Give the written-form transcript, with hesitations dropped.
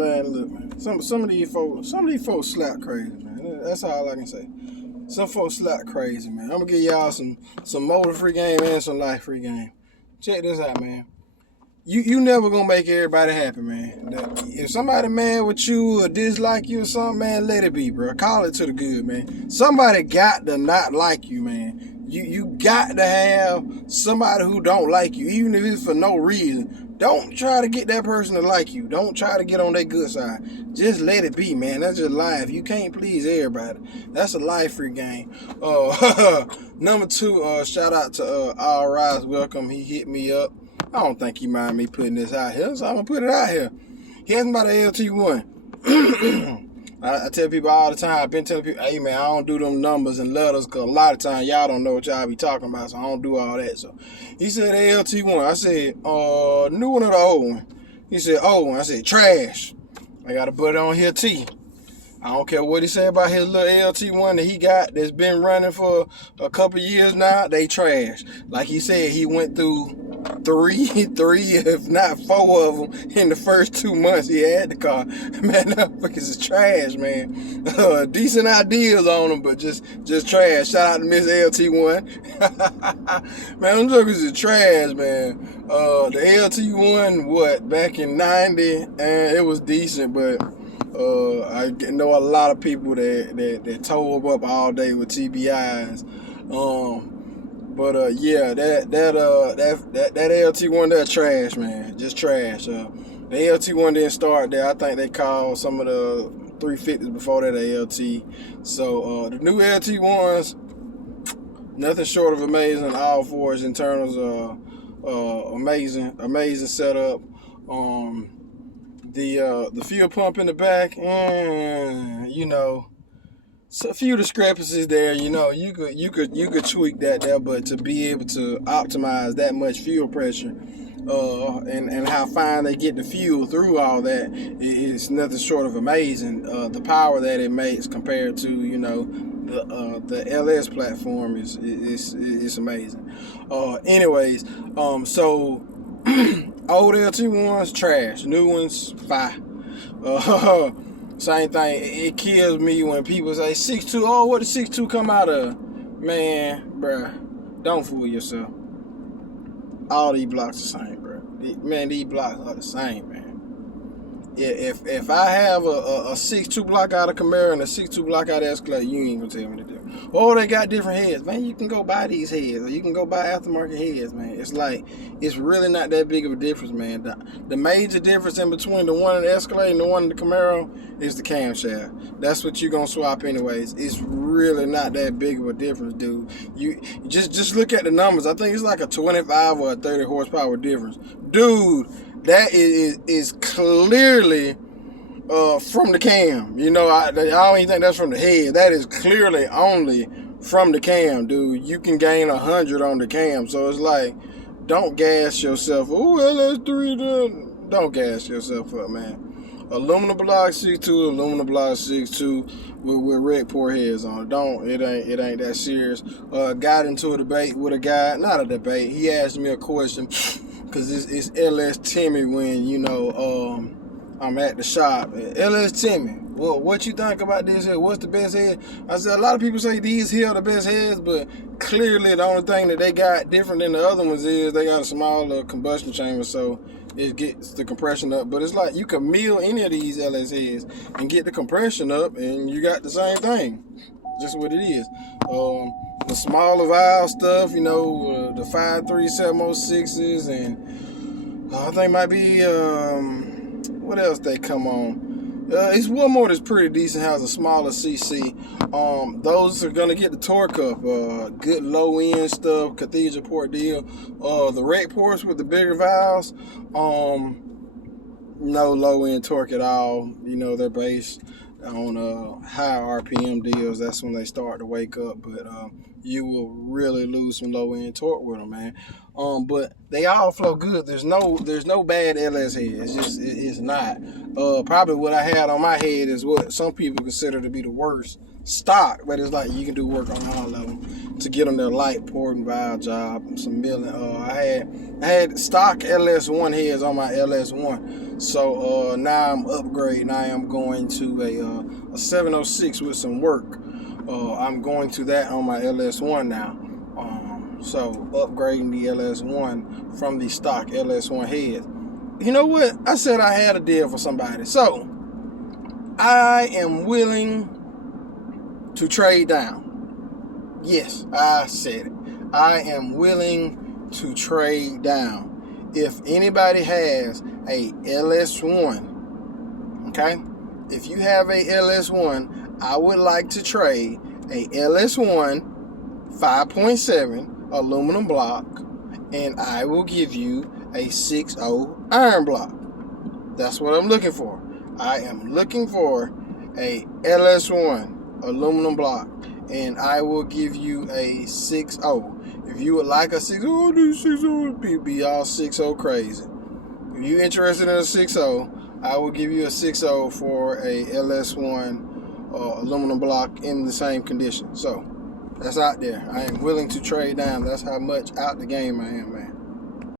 Man, look, man. Some of these folks slap crazy, man. That's all I can say. Some folks slap crazy, man. I'm gonna give y'all some motor free game and some life free game. Check this out, man. You never gonna make everybody happy, man. If somebody mad with you or dislike you or something, man, let it be, bro. Call it to the good, man. Somebody got to not like you, man. You got to have somebody who don't like you, even if it's for no reason. Don't try to get that person to like you. Don't try to get on their good side. Just let it be, man. That's just life. You can't please everybody. That's a life free game. Number 2, shout out to All Rise Welcome. He hit me up. I don't think he mind me putting this out here, so I'm going to put it out here. He asked me about the LT1. I tell people all the time, I've been telling people, hey, man, I don't do them numbers and letters because a lot of times y'all don't know what y'all be talking about, so I don't do all that. So he said LT1. I said, new one or the old one? He said, old one. I said, trash. I got to put it on here, T. I don't care what he said about his little LT1 that he got that's been running for a couple years now. They trash. Like he said, he went through three, if not 4 of them in the first 2 months he had the car. Man, that fuckers is trash, man. Decent ideas on them, but just trash. Shout out to Miss LT1. Man, them jokers is trash, man. The LT1, back in 90, and it was decent, but I know a lot of people that tore them up all day with TBIs. Yeah, that LT1 there trash, man. Just trash. The LT1 didn't start there. I think they called some of the 350s before that LT. So the new LT1s, nothing short of amazing. All 4s internals are amazing setup. The fuel pump in the back, and so a few discrepancies there. You could tweak that there, but to be able to optimize that much fuel pressure, and how fine they get the fuel through all that, it's nothing short of amazing. The power that it makes compared to the LS platform is amazing. Anyways, so old LT1s trash, new ones fire. Same thing. It kills me when people say 6.2. Oh, what did 6.2 come out of? Man, bruh, don't fool yourself. All these blocks are the same, bruh. Man, these blocks are the same, man. If I have a 6.2 block out of Camaro and a 6.2 block out of Escalade, you ain't gonna tell me to do. Oh, they got different heads, man. You can go buy these heads, or you can go buy aftermarket heads, man. It's like, it's really not that big of a difference, man. The major difference in between the one in the Escalade and the one in the Camaro is the camshaft. That's what you're gonna swap anyways. It's really not that big of a difference, dude. You just look at the numbers. I think it's like a 25 or a 30 horsepower difference, dude. That is clearly from the cam. I don't even think that's from the head. That is clearly only from the cam, dude. You can gain 100 on the cam. So it's like, don't gas yourself. Oh, LS3, don't gas yourself up, man. Aluminum block 6.2, aluminum block 6.2 with red port heads on it. It ain't that serious. Got into a debate with a guy, not a debate. He asked me a question. Cause it's LS Timmy when I'm at the shop. LS Timmy, well, what you think about this head? What's the best head? I said a lot of people say these here are the best heads, but clearly the only thing that they got different than the other ones is they got a smaller combustion chamber, so it gets the compression up. But it's like you can mill any of these LS heads and get the compression up, and you got the same thing. Just what it is. The smaller valve stuff, the 5.3/706s, and I think might be what else they come on. It's one more that's pretty decent, has a smaller CC. Those are gonna get the torque up. Good low end stuff, cathedral port deal. The rate ports with the bigger valves, no low end torque at all. They're based on high RPM deals. That's when they start to wake up, but you will really lose some low end torque with them, man. But they all flow good. There's no bad LS head. It's not. Probably what I had on my head is what some people consider to be the worst stock, but it's like you can do work on all of them. to get them their light port and valve job, some milling. I had stock LS1 heads on my LS1, so now I'm upgrading. I am going to a 706 with some work. I'm going to that on my LS1 now. So upgrading the LS1 from the stock LS1 heads. You know what? I said I had a deal for somebody, so I am willing to trade down. Yes, I said it. I am willing to trade down. If anybody has a LS1, okay? If you have a LS1, I would like to trade a LS1 5.7 aluminum block, and I will give you a 6.0 iron block. That's what I'm looking for. I am looking for a LS1 aluminum block, and I will give you a 6.0. If you would like a 6.0, do 6.0. Be all 6.0 crazy. If you're interested in a 6.0, I will give you a 6.0 for a LS1 aluminum block in the same condition. So that's out there. I am willing to trade down. That's how much out the game I am, man.